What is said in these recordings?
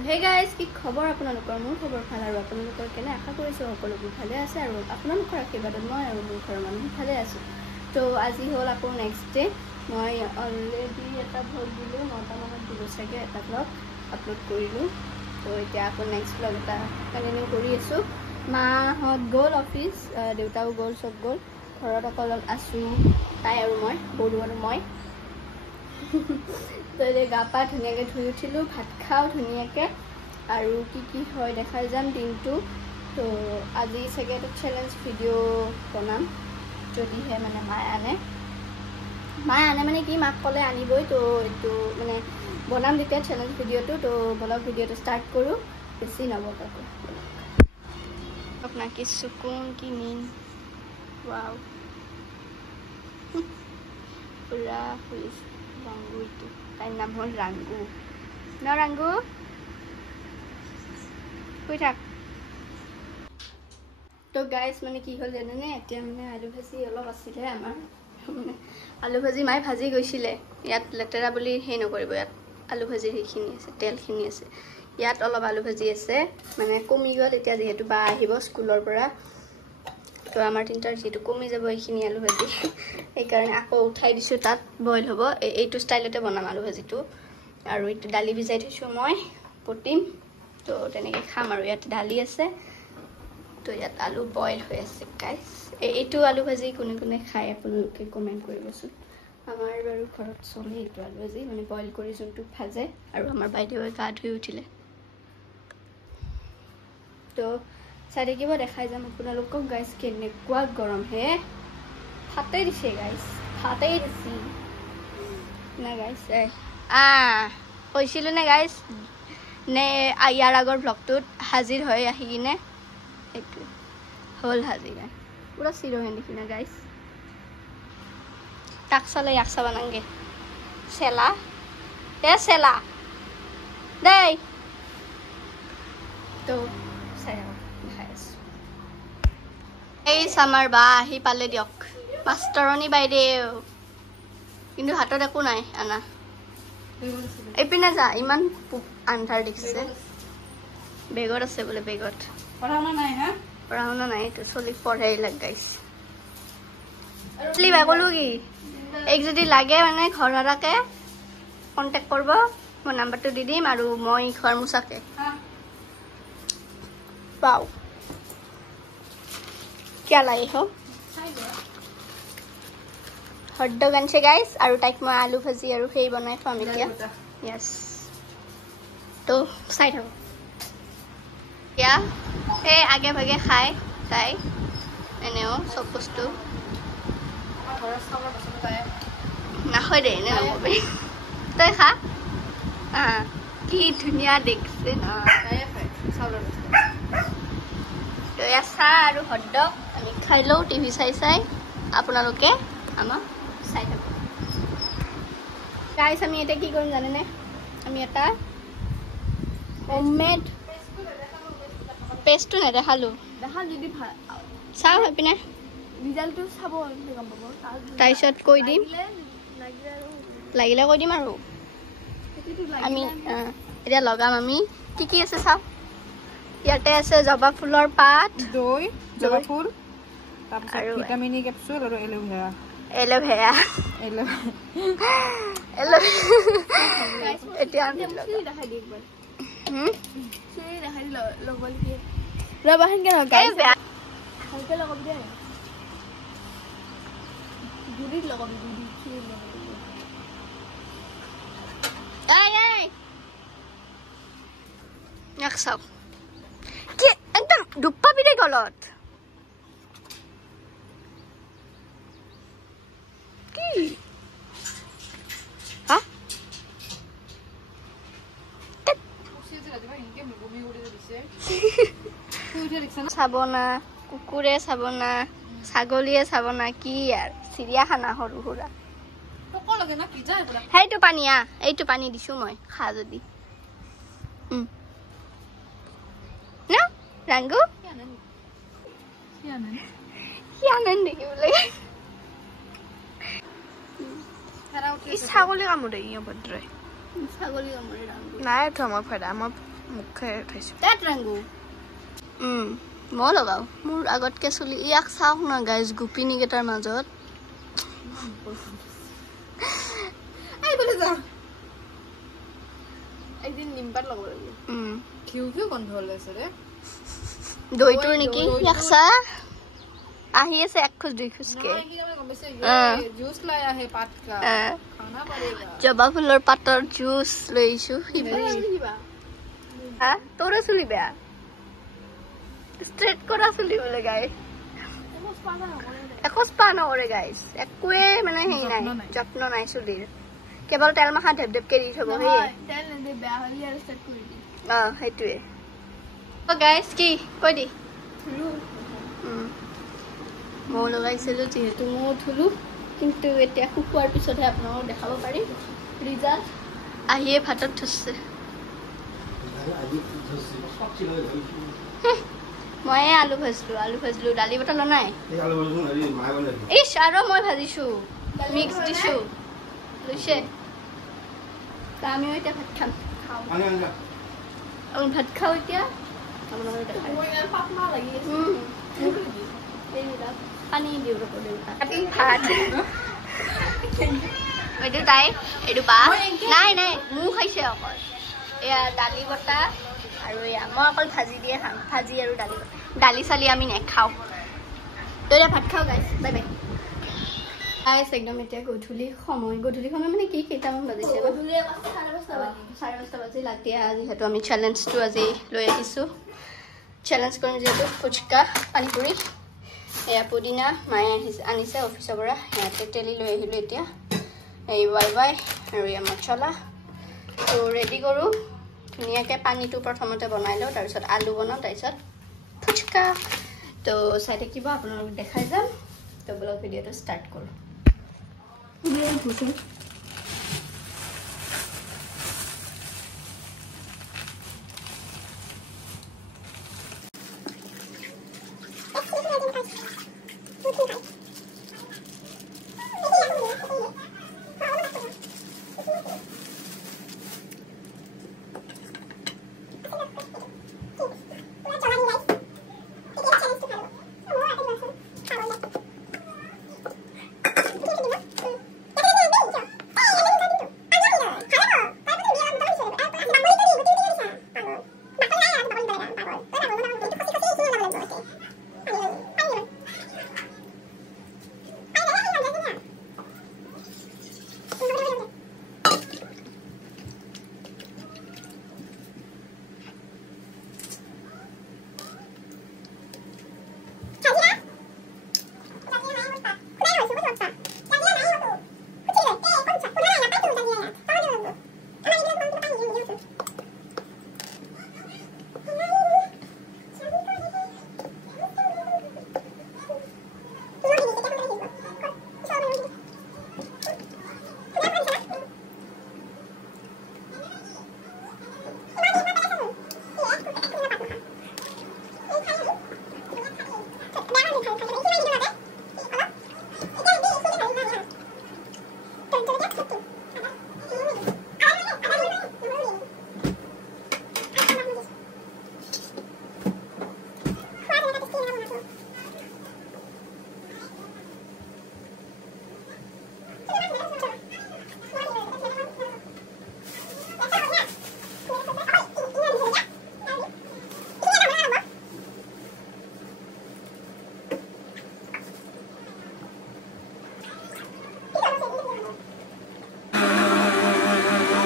Hey guys, কি খবৰ আপোনালোকৰ মোৰ খবৰ ভাল আৰু আপোনালোকৰ কেনে আশা কৰিছো সকলোবোৰ ভালে আছে আৰু আপোনালোকৰ আশীৰ্বাদত মই আৰু মোৰ ঘৰৰ মানুহ ভালে আছো তো আজি হ'ল আকৌ নেক্সট ডে মই অলৰেডি এটা ভ্লগ দিলো 9টা মানত দিব চাগে এটা ভ্লগ আপলোড কৰিলো তো এতিয়া আকৌ নেক্সট ভ্লগ এটা কন্টিনিউ কৰি আছো মাহত গ'ল অফিচ দেউতাও গ'ল সব গ'ল ঘৰত অকল আছো তাই আৰু মই বড়ো আৰু মই তো এই গাপা ধুনীয়াকৈ ধুই উঠিলো ভাত খাও ধুনীয়াকৈ আৰু কি হয় দেখাই যাম দিনটো তো আজি চাগে এটা চ্যালেঞ্জ ভিডিও বনাম যদিহে মানে মায়ে আনে মানে কি মাক ক'লে আনিবই তো এইটো মানে বনাম তেতিয়া চ্যালেঞ্জ ভিডিওটো তো ব্লগ ভিডিওটো স্টাৰ্ট কৰোঁ বেছি নবকাকৈ আপোনাক কি সুকুন কি নিন ওয়াও পুৰা ফুলিছে Ranggu itu, kain nama Ranggu. No Ranggu, kui thak. To guys, mane ki hol jane ne? Etia mane alu bhaji olop asile amar. Alu bhaji mai bhaji goisile. Yat letera boli he nokoribo yat. Alu bhaji hekhini ase, tel khini ase. Yat olop alu bhaji ase. Mane komi gol etia jehetu ba ahibo schoolor pora. তো আমার তিনটার যেটু কমে যাব এইখিনি আলু ভাজি এই কারণে আকো উঠাই দিছো তাত বইল হবো এইটো স্টাইলতে বনাম আলু ভাজিটো আৰু এইটো ডালি ভিজাই থৈছো মই পটিম তো তেনেকে খাম আৰু ইয়াত ডালি আছে তো ইয়াত আলু বইল হৈ আছে গাইস এইটো আলু ভাজি কোনে কোনে খায় আপোনালোকে কমেন্ট কৰিবচোন আমাৰ বাৰু ঘৰত চলে এইটো আলু ভাজি মানে বইল কৰি যোনটো ভাজে আৰু আমাৰ বাইদেউৱে গা ধুই উঠিলে তো সাইডে কিবা দেখাই যাম আপোনালোকক গাইস কেনেকুৱা গৰম হে ফাটাই দিছে গাইস ফাটাই দিছি না গাইস কৈছিল নে গাইস নে ইয়াৰ আগৰ ব্লগটোত হাজিৰ হৈ আহি কিনে একটু হল হাজিৰ পুৰা চিৰহেন দেখি না গাইস তাক চালে ইয়াক চাবা নাংগে চেলা চেলা দেই তো চাই এই সামার বা আহি পালে দিয়ক মাষ্টৰণী বাইদেউ কিন্তু হাতত একো নাই আনা এইপিনে যা ইমান আন্ধাৰ দেখিছে বেগত আছে বোলে বেগত পঢ়া শুনা নাই তো চলি পঢ়াই লাগাইছে চলি বাকলো কি এক যদি লাগে মানে ঘৰ হাৰাকে কন্টেক্ট কৰিব মই নাম্বাৰটো দি দিম আৰু মই ঘৰ মুছাকে পাও क्या लाई हो हट डग आनছে गाइस আৰু তাইক মই আলু ভাজি আৰু হেই বনাই খাম এতিয়া यस তো চাই থাকো क्या ए आगे भागे খাই তাই এনেও সব বস্তু আমাৰ ঘৰৰ চাউলৰ বস্তু পায় না হয় দে নে নকবি তই খা কি ধুনিয়া দেখছে না তাই চাউলৰ তো এসা আৰু হট ডগ আমি খাই লও টিভি চাই আপোনালোকে আমা চাই থাকো গাইস আমি এটা কি কৰিম জানে নে আমি এটা হোমমেড পেস্টটো নেদেখালো দেখাল যদি চাও হেপিনে ৰিজাল্টটো চাব গম পাব তাৰপিছত কৈ দিম লাগিলে কৈ দিম আৰু আমি এতিয়া লগাম আমি কি আছে চাও ইয়াতে আছে জবা ফুলৰ পাত দৈ জবা ফুল তাৰপিছত ভিটামিন ই ক্যাপসুল আৰু এলোভেৰা এতিয়া আমি দেখাই দিম সেই দেখাই লগল কি ৰবা হেনকে ন গাইস হেনকে লগাব দে গুড়ি লগাব গুড়ি কি লগাব এই নাকসাও কি একদম দুপ্পা বিৰে গলত কি হা চাবনা কুকুৰে চাবনা ছাগলীয়ে চাবনা কি আৰ চিৰিয়াখানা সৰু সুৰা সেইটো পানী এইটো পানী দিছো মই খা যদি Ranggu? Hianan দেখি বলে ছাগলী কামুৰে ইয়া বদ্ৰয় ছাগলী কামুৰে Ranggu নাই তো মই ফাইদা মই মুখে উঠাইছোঁ তাত ৰংগু মই লগাওঁ মোৰ আগতকৈ চুলি ইয়াক চাওক না গাইজ গোপিনীকেইটাৰ মাজত একদিন নিমপাত লগাব লাগিব ঘিউ গোন্ধ ওলাইছে ৰে দৈটোৰ নেকি ইয়াক চা আহি আছে এক খোজ দুই খোজকে জবা ফুলৰ পাতৰ জুচ লৈ আহিছো তোৰো চুলি বেয়া ষ্ট্ৰেট কৰা চুলি বোলে গাই একো স্পা নকৰে গাইজ একোৱে মানে হেৰি নাই যত্ন নাই চুলিৰ কেৱল তেল মাখা ঢেপ ঢেপকে দি থব সেইটোৱে গাইজ কি কৈ দি মই লগাইছিলোঁ যিহেতু মই ধুলোঁ কিন্তু এতিয়া শুকোৱাৰ পিছতহে আপোনালোকক দেখাব পাৰিম ৰিজাল্ট আহিয়ে ভাতত ধৰিছে মই আলু ভাজিলোঁ দালি বটল নাই ইছ আৰু মই ভাজিছোঁ মিক্স দিছোঁ লৈছে আমিও এতিয়া ভাত খাম ভাত খাওঁ এতিয়া পানী দিওঁ ভাত এইটো তাই এইটো বা নাই মোৰ খাইছে অকল এয়া দালি বটা আৰু এয়া মই অকল ভাজি দিয়ে খাম ভাজি আৰু দালি বটা দালি চালি আমি নেখাওঁ তো এতিয়া ভাত খাওঁ গাইছ বাই বাই গাইছ একদম এতিয়া গধূলি সময় মানে কি কেইটামান বাজিছে 5:30 বাজিল এতিয়া যিহেতু আমি চেলেঞ্জটো আজি লৈ আহিছোঁ চেলেঞ্জ কৰিম যিহেতু ফুচকা পানীপুৰি এয়া পুদিনা মায়ে আনিছে অফিচৰ পৰা ইয়াতে তেলি লৈ আহিলোঁ এতিয়া এই ৱাই আৰু এয়া মছলা তো ৰেডি কৰোঁ ধুনীয়াকৈ পানীটো প্ৰথমতে বনাই লওঁ তাৰপিছত আলু বনাওঁ তাৰপিছত ফুচকা তো চাই থাকিব আপোনালোক দেখাই যাম তো ব্লগ ভিডিঅ'টো ষ্টাৰ্ট কৰোঁ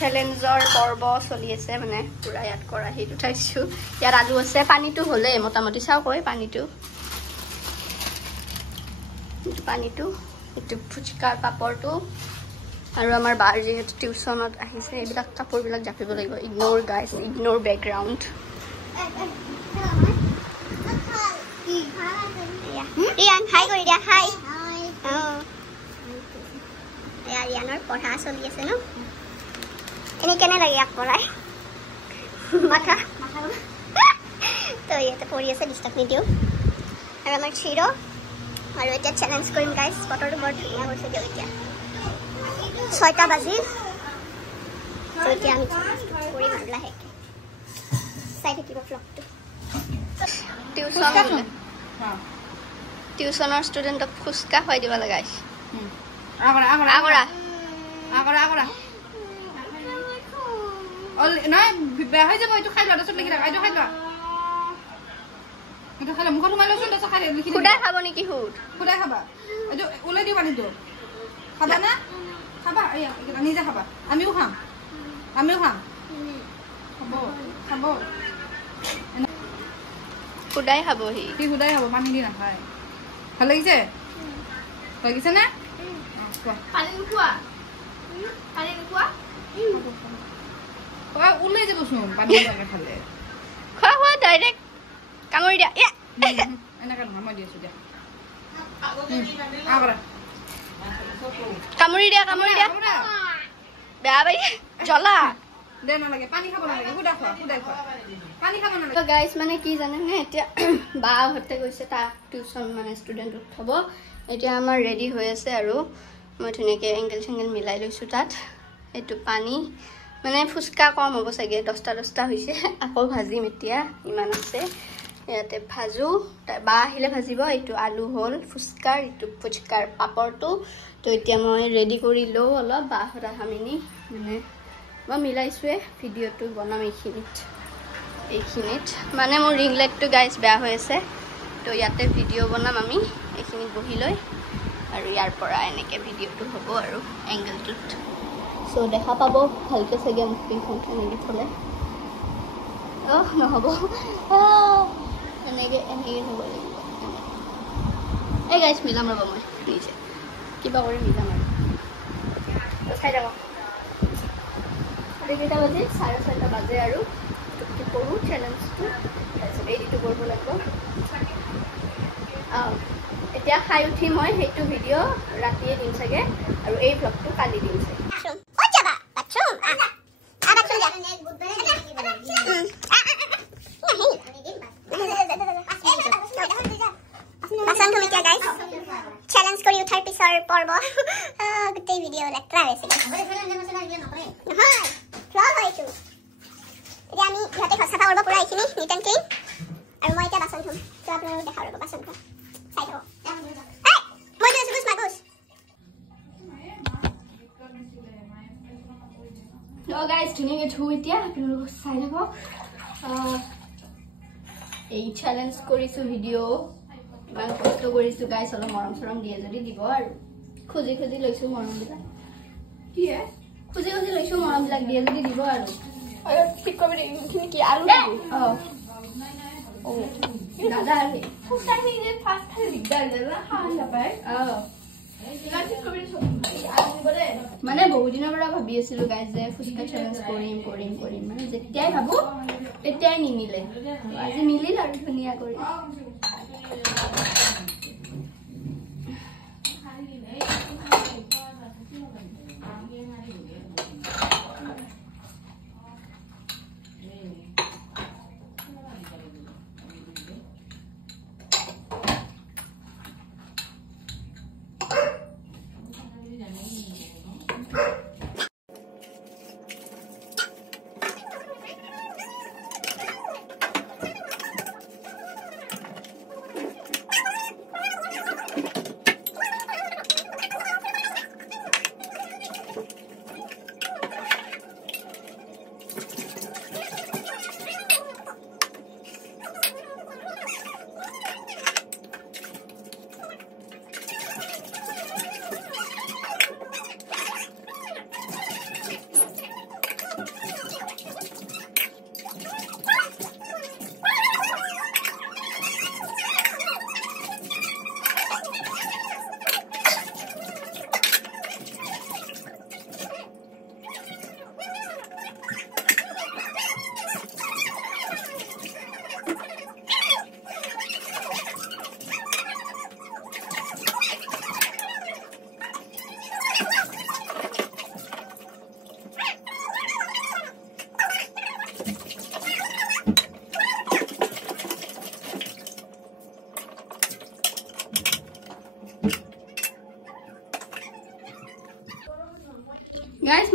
চেলেঞ্জৰ পৰ্ব চলি আছে মানে পুৰা ইয়াত কৰাহীত উঠাইছোঁ ইয়াত আলু আছে পানীটো হ'লে মোটামুটি চাওঁ কৈ পানীটো এইটো ফুচকাৰ পাপৰটো আৰু আমাৰ বাৰ যিহেতু টিউচনত আহিছে এইবিলাক কাপোৰবিলাক জাপিব লাগিব ইগনোৰ গাইজ ইগনোৰ বেকগ্ৰাউণ্ড হাই কৰি দিয়া হাই ৰিয়ানৰ পঢ়া চলি আছে ন এনে কেনে লাগে ইয়াক পঢ়াই মাথা তো ইয়াতে পঢ়ি আছে ডিষ্টাৰ্ব নিদিওঁ আৰু আমাৰ চিৰ আৰু এতিয়া চেলেঞ্জ কৰিম গাইজ বতৰটো বৰ ধুনীয়া হৈছে দিয়ক এতিয়া 6টা বাজিল তো এতিয়া আমি কৰিম আৰু লাহেকৈ চাই থাকিব ফ্লগটো টিউচন টিউচনৰ ষ্টুডেণ্টক ফুচকা খুৱাই দিব লগা হৈছে আগৰা নহয় বেয়া হৈ যাব এইটো খাই লোৱা তাৰপিছত লিখি থাকা এইটো খাই লোৱা এইটো খাই লোৱা মুখত সোমাই লোৱাচোন তাৰপিছত খাই লিখি সুদাই খাব নেকি সুদাই খাবা এইটো ওলাই দিওঁ পানীটো খাবা না খাবা এয়া নিজে খাবা আমিও খাম খাব সুদাই খাব সি সুদাই খাব পানী দি নাখায় ভাল লাগিছে নে পানী নোখোৱা ওলাই যাবচোন পানী খালে খোৱা ডাইৰেক্ট কামুৰি দিয়া এনেকে নহয় মই দি আছো দিয়া কামুৰি দিয়া বেয়া পাই জ্বলা দে নালাগে পানী খাব নালাগে সুদা খোৱা পানী খাব নালাগে গাইজ মানে কি জানেনে এতিয়া বাহঁতে গৈছে তাক টিউচন মানে ষ্টুডেণ্ট উঠাব এতিয়া আমাৰ ৰেডি হৈ আছে আৰু মই ধুনীয়াকৈ এংগেল চেংগেল মিলাই লৈছোঁ তাত এইটো পানী মানে ফুচকা কম হ'ব চাগে 10টা হৈছে আকৌ ভাজিম এতিয়া ইমান আছে ইয়াতে ভাজো বা আহিলে ভাজিব এইটো আলু হ'ল ফুচকাৰ এইটো ফুচকাৰ পাপৰটো তো এতিয়া মই ৰেডি কৰি লওঁ অলপ বাহঁত আহামিনি মানে মই মিলাইছোৱে ভিডিঅ'টো বনাম এইখিনিত মানে মোৰ ৰিং লাইটটো গাইজ বেয়া হৈ আছে তো ইয়াতে ভিডিঅ' বনাম আমি এইখিনিত বহি লৈ আৰু ইয়াৰ পৰা এনেকৈ ভিডিঅ'টো হ'ব আৰু এংগেলটোত চ' দেখা পাব ভালকৈ চাগে মুখখন এনেকৈ থ'লে নহ'ব এনেকৈ থ'ব লাগিব এই গাইজ মিলাম ৰ'ব মই নিজে কিবা কৰি মিলাম আৰু চাই থাকক কেইটা বাজে 6:30 বাজে আৰু কৰোঁ চেলেঞ্জটো তাৰপিছত এডিটো কৰিব লাগিব এতিয়া খাই উঠি মই সেইটো ভিডিঅ' ৰাতিয়ে দিম চাগে আৰু এই ভ্লগটো কালি দিম চাগে চেলেঞ্জ কৰি উঠাৰ পিছৰ পৰ্ব গোটেই ভিডিঅ' লেট্ৰা হৈছে নহয় ফ্লগ হয়তো এতিয়া আমি ইহঁতে ঘৰ চাফা কৰিব পূৰা এইখিনি নিট এণ্ড ক্লিন আৰু মই এতিয়া বাচন ধুম তো আপোনালোকক দেখাওঁ ৰ'ব বাচন ধুম চাই থাকক মই দি আছোঁ মাগুচ গাইজ ধুনীয়াকৈ ধুওঁ এতিয়া আপোনালোকক চাই থাকক এই চেলেঞ্জ কৰিছোঁ ভিডিঅ' ইমান কষ্ট কৰিছোঁ গাইজ অলপ মৰম চৰম দিয়ে যদি দিব আৰু খুজি লৈছোঁ মৰমবিলাক খুজি লৈছোঁ মৰমবিলাক দিয়ে যদি দিব আৰু ঠিক কৰিব এইখিনি কি আৰু দাদা ফুচকাখিনি ফাৰ্ষ্ট খালি দিগদাৰ খাই নাপায় মানে বহুত দিনৰ পৰা ভাবি আছিলোঁ গাইজ যে ফুচকা চেলেঞ্জ কৰিম মানে যেতিয়াই ভাবোঁ তেতিয়াই নিমিলে আজি মিলিল আৰু ধুনীয়া কৰি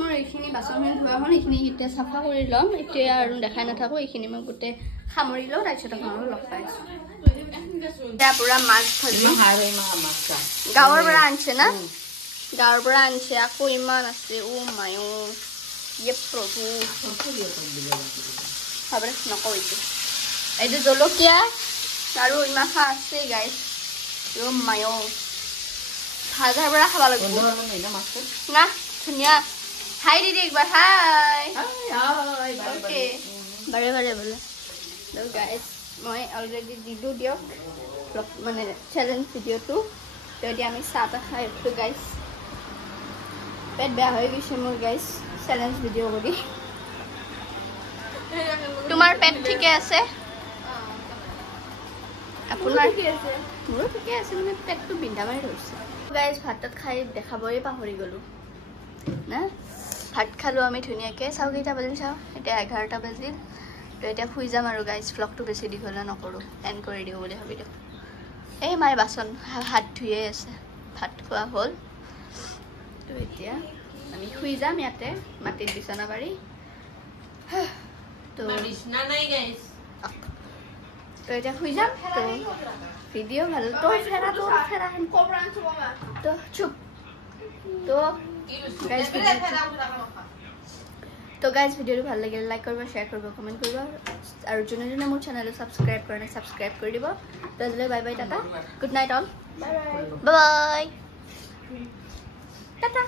মোৰ এইখিনি বাচনখিনি ধোৱা হ'ল এইখিনি এতিয়া চাফা কৰি ল'ম এতিয়া আৰু দেখাই নাথাকোঁ এইখিনি মই গোটেই সামৰি লওঁ তাৰপিছত আপোনালোকক লগ পাই আছোঁ এতিয়া পূৰা মাছ ভাজিম গাঁৱৰ পৰা আনিছে না গাঁৱৰ পৰা আনিছে আকৌ ইমান আছে মায়ো ইয়ে প্ৰভু ভাবৰে নকওঁ এইটো জলকীয়া আৰু ইমান আছে গাইছ মায়ো ভাজাৰ পৰা খাব লাগিব না ধুনীয়া হাই দিদি একবাৰ হাই অ'কে বাৰে বাৰে বোলে গাইছ মই অলৰেডি দিলোঁ দিয়ক মানে চেলেঞ্জ ভিডিঅ'টো তো এতিয়া আমি চাহ তাহ খাই উঠোঁ গাইছ পেট বেয়া হৈ গৈছে মোৰ গাইছ চেলেঞ্জ ভিডিঅ' কৰি তোমাৰ পেট ঠিকে আছে আপোনাৰ মোৰো ঠিকে আছে মানে পেটটো বিন্ধা মাৰি ধৰিছে গাইজ ভাত তাত খাই দেখাবই পাহৰি গ'লোঁ না ভাত খালোঁ আমি ধুনীয়াকৈ চাওঁ কেইটা বাজিল চাওঁ এতিয়া 11টা বাজিল তো এতিয়া শুই যাম আৰু গাইজ ভ্লগটো বেছি দীঘলীয়া নকৰোঁ এণ্ড কৰি দিওঁ বুলি ভাবি দিওঁ এই মায়ে বাচন হাত ধুয়ে আছে ভাত খোৱা হ'ল তো এতিয়া আমি শুই যাম ইয়াতে মাটিত বিচনা পাৰি তো এতিয়া শুই যাম তো ভিডিঅ' ভাল তো ফেৰা তো চুপ তো গাইজ ভিডিঅ'টো ভাল লাগিলে লাইক কৰিব শ্বেয়াৰ কৰিব কমেণ্ট কৰিব আৰু যোনে যোনে মোৰ চেনেলটো ছাবস্ক্ৰাইব কৰা নাই ছাবস্ক্ৰাইব কৰি দিব তো আজিলৈ bye bye Tata good night all bye bye Tata